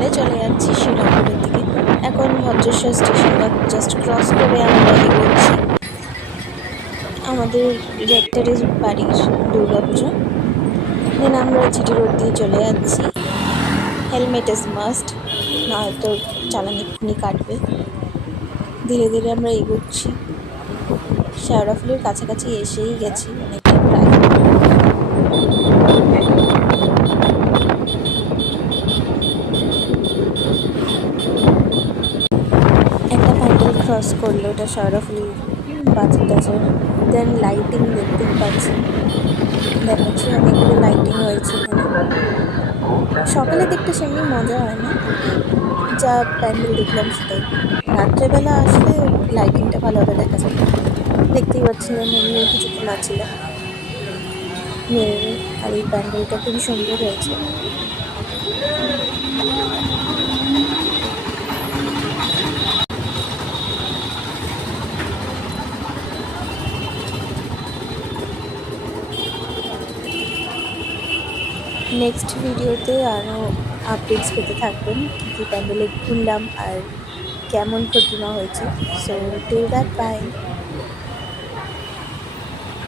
সকালে চলে যাচ্ছি শ্রীরামপুরের দিকে। এখন ভদ্রেশ্বর স্টেশনটা জাস্ট ক্রস করে আমরা এগোচ্ছি আমাদের রেক্টরের বাড়ির দুর্গাপুজো। দেন আমরা জিটি রোড দিয়ে চলে যাচ্ছি। হেলমেট ইজ মাস্ট, নয়তো চালান এক্ষুনি কাটবে। ধীরে ধীরে আমরা এগোচ্ছি, শেওড়াফুলির কাছাকাছি এসেই গেছি অনেকটা প্রায়। একটা প্যান্ডেল ক্রস করলো, ওটা শেওড়াফুলির বাজার টাজার। দেন লাইটিং দেখতেই পাচ্ছি, দেখাচ্ছি অনেকগুলো লাইটিং হয়েছে এখানে। সকালে দেখতে সেমনি মজা হয় না, যা প্যান্ডেল দেখলাম সেটাই। রাত্রেবেলা আসলে লাইটিংটা ভালোভাবে দেখা যায়। দেখতেই পাচ্ছিলাম এমনি কিছুক্ষণ আছিল মেয়ের, আর এই প্যান্ডেলটা খুবই সুন্দর হয়েছে। নেক্সট ভিডিওতে আরও আপডেটস পেতে থাকবেন, কী প্যান্ডেলে ঘুরলাম আর কেমন প্রতিমা হয়েছে। So till that, by.